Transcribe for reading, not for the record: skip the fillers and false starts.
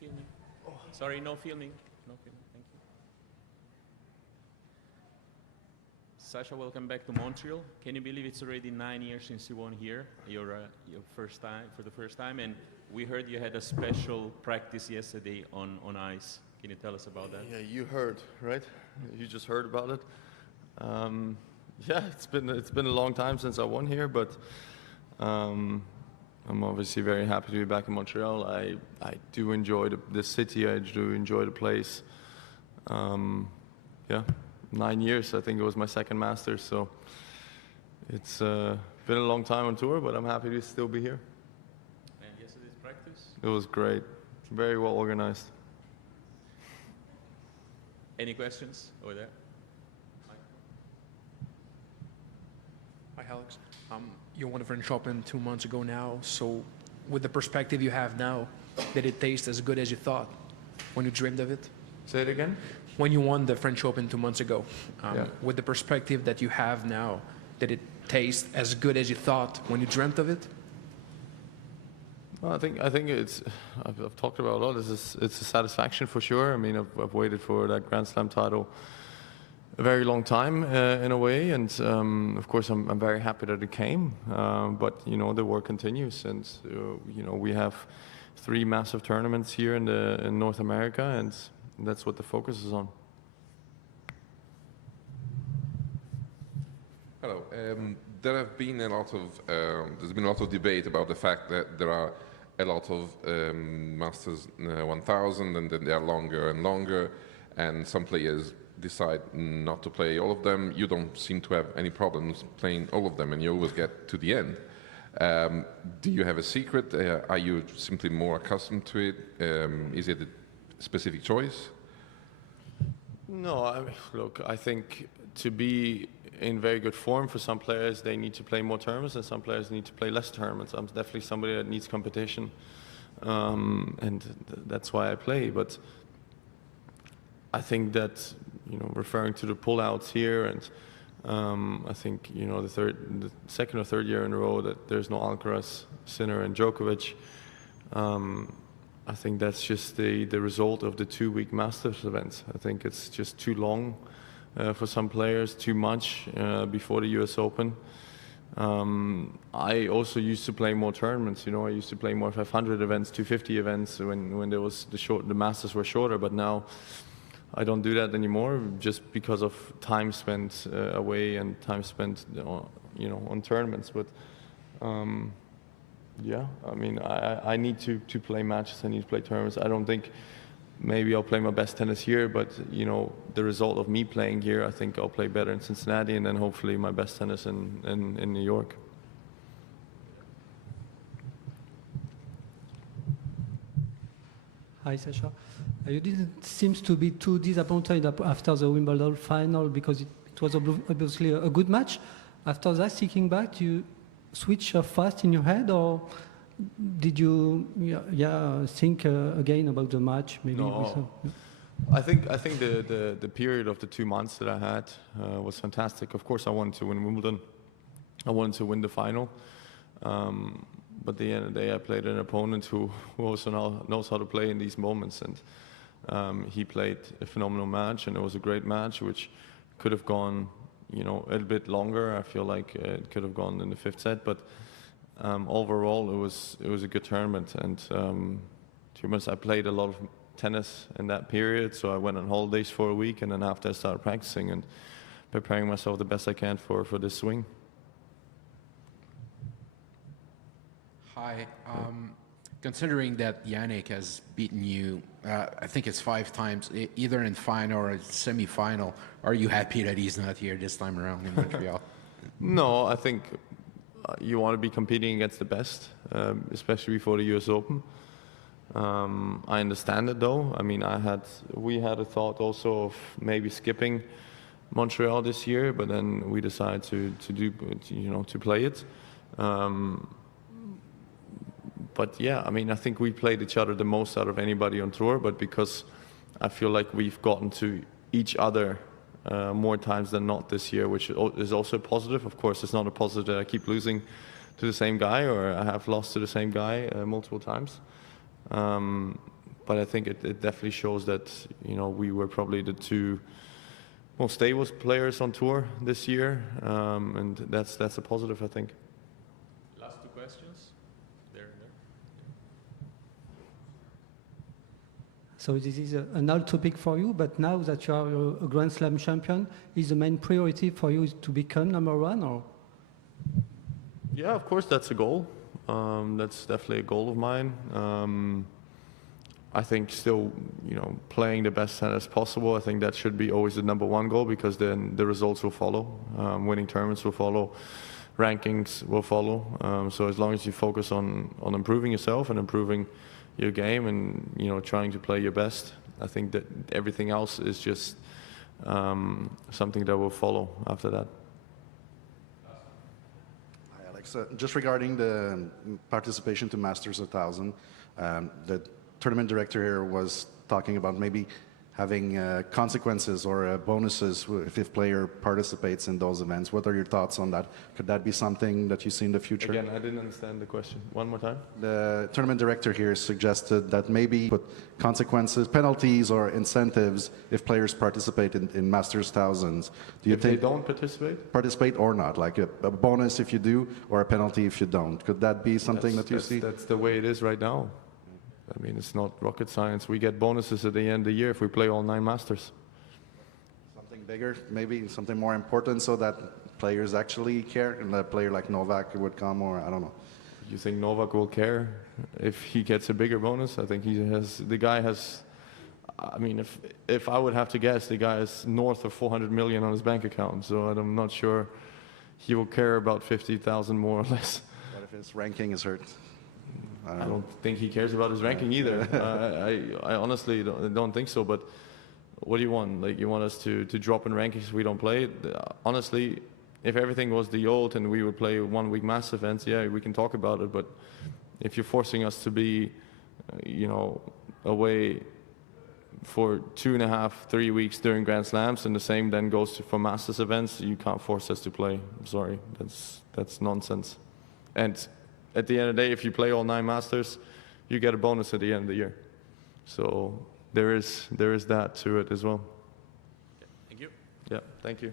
filming. Sorry, no filming. No filming. Thank you. Sasha, welcome back to Montreal. Can you believe it's already 9 years since you won here, your first time, for the first time? And we heard you had a special practice yesterday on ice. Can you tell us about that? Yeah, you heard, right? You just heard about it. Yeah, it's been a long time since I won here, but I'm obviously very happy to be back in Montreal. I do enjoy the city. I do enjoy the place. Yeah, 9 years. I think it was my second Masters, so it's been a long time on tour, but I'm happy to still be here. And yesterday's practice? It was great. Very well organized. Any questions over there? Hi, Alex. You won the French Open 2 months ago now. So with the perspective you have now, did it taste as good as you thought when you dreamed of it? Say it again? When you won the French Open 2 months ago, Yeah. with the perspective that you have now, did it taste as good as you thought when you dreamt of it? Well, I think it's. I've talked about a lot. It's a satisfaction for sure. I mean, I've waited for that Grand Slam title a very long time in a way, and of course I'm very happy that it came. But you know, the work continues, and you know, we have 3 massive tournaments here in North America, and that's what the focus is on. Hello. There have been a lot of there's been a lot of debate about the fact that there are a lot of Masters 1000, and then they are longer and longer, and some players decide not to play all of them. You don't seem to have any problems playing all of them, and you always get to the end. Do you have a secret? Are you simply more accustomed to it? Is it a specific choice? No, I mean, look, I think to be in very good form, for some players they need to play more tournaments, and some players need to play less tournaments. I'm definitely somebody that needs competition, and that's why I play. But I think that, you know, referring to the pullouts here, and I think, you know, the second or third year in a row that there's no Alcaraz, Sinner, and Djokovic. I think that's just the result of the 2-week Masters events. I think it's just too long for some players, too much before the US Open. I also used to play more tournaments. You know, I used to play more 500 events, 250 events when there was the Masters were shorter. But now I don't do that anymore, just because of time spent away and time spent, you know, on tournaments. But yeah, I mean, I need to play matches. I need to play tournaments. I don't think maybe I'll play my best tennis here, but you know, the result of me playing here, I think I'll play better in Cincinnati, and then hopefully my best tennis in New York. Hi, Sasha. You didn't seem to be too disappointed after the Wimbledon final, because it was obviously a good match. After that, thinking back, do you switch fast in your head, or did you think again about the match? Maybe. No. I think the period of the 2 months that I had was fantastic. Of course, I wanted to win Wimbledon. I wanted to win the final. But at the end of the day, I played an opponent who also knows how to play in these moments, and he played a phenomenal match, and it was a great match, which could have gone, you know, a little bit longer. I feel like it could have gone in the 5th set, but overall, it was a good tournament. And to be honest, I played a lot of tennis in that period, so I went on holidays for a week, and then after I started practicing and preparing myself the best I can for this swing. Hi. Considering that Yannick has beaten you, I think it's 5 times, either in final or semi-final, are you happy that he's not here this time around in Montreal? No, I think you want to be competing against the best, especially before the US Open. I understand it though. I mean, we had a thought also of maybe skipping Montreal this year, but then we decided to play it. But yeah, I mean, I think we played each other the most out of anybody on tour, but because I feel like we've gotten to each other more times than not this year, which is also positive. Of course, it's not a positive that I keep losing to the same guy, or I have lost to the same guy multiple times. but I think it definitely shows that, you know, we were probably the two most stable players on tour this year, and that's a positive, I think. Last two questions. There. So this is an old topic for you, but now that you are a Grand Slam champion, is the main priority for you to become number one, or? Yeah, of course, that's a goal. That's definitely a goal of mine. I think still, you know, playing the best tennis possible, I think that should be always the number one goal, because then the results will follow. Winning tournaments will follow, rankings will follow. So as long as you focus on improving yourself and improving your game and, you know, trying to play your best, I think that everything else is just something that will follow after that. Hi, Alex. Just regarding the participation to Masters 1000, the tournament director here was talking about maybe having consequences or bonuses if player participates in those events. What are your thoughts on that? Could that be something that you see in the future? Again, I didn't understand the question. One more time. The tournament director here suggested that maybe put consequences, penalties, or incentives if players participate in Masters thousands. Do you If think they don't participate? participate or not, like a bonus if you do or a penalty if you don't? Could that be something that you see? That's the way it is right now. I mean, it's not rocket science. We get bonuses at the end of the year if we play all 9 Masters. Something bigger, maybe something more important, so that players actually care, and a player like Novak would come, or I don't know. You think Novak will care if he gets a bigger bonus? I think the guy has, I mean, if I would have to guess, the guy is north of 400 million on his bank account, so I'm not sure he will care about 50,000 more or less. What if his ranking is hurt? I don't think he cares about his ranking either. I honestly don't think so. But what do you want? Like, you want us to drop in rankings if we don't play? Honestly, if everything was the old and we would play 1 week mass events, yeah, we can talk about it. But if you're forcing us to be, you know, away for 2.5, 3 weeks during Grand Slams, and the same then goes for Masters events, you can't force us to play. I'm sorry, that's nonsense. And at the end of the day, if you play all 9 Masters, you get a bonus at the end of the year. So there is that to it as well. Thank you. Yeah, thank you.